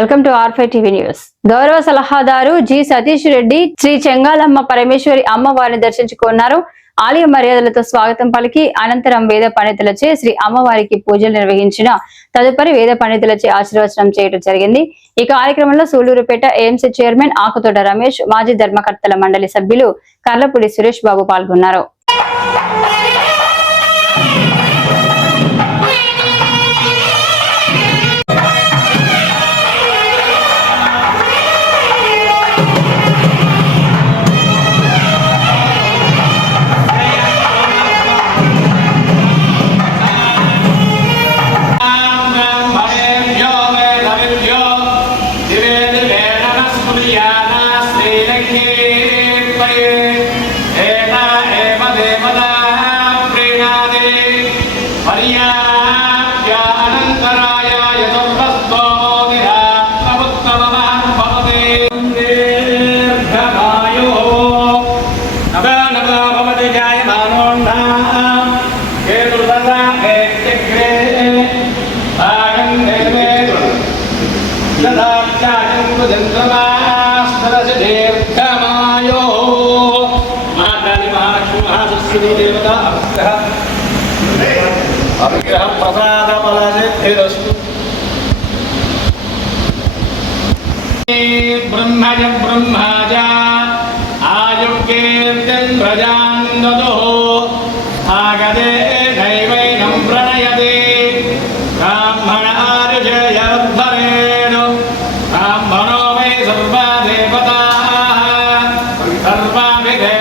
Welcome to R5 TV news. గౌరవ సలహాదారు G Satish Reddy Shri Chengalamma Parameshwari అమ్మవారిని దర్శించుకున్నారు. ఆలయ మర్యాదలతో స్వాగతం పలికి అనంతరం వేద పండితులచే శ్రీ అమ్మవారికి పూజలు నిర్వహించిన తదుపరి వేద పండితులచే ఆశీర్వచనం చేయడం జరిగింది. ఈ కార్యక్రమంలో సూళ్లూరుపేట ఏఎంసీ చైర్మన్ ఆకుతోట రమేష్, మాజీ ధర్మకర్తల మండలి సభ్యులు కర్లపూడి సురేష్ బాబు పాల్గొన్నారు. ब्रह्मज ब्रह्माज आयुर्गेन्द्रजान्दो आगदे दैवैनं प्रणयते ब्राह्मण आरुजयद्धरेण ब्राह्मणो वै सर्वा देवताः सर्वाभिधे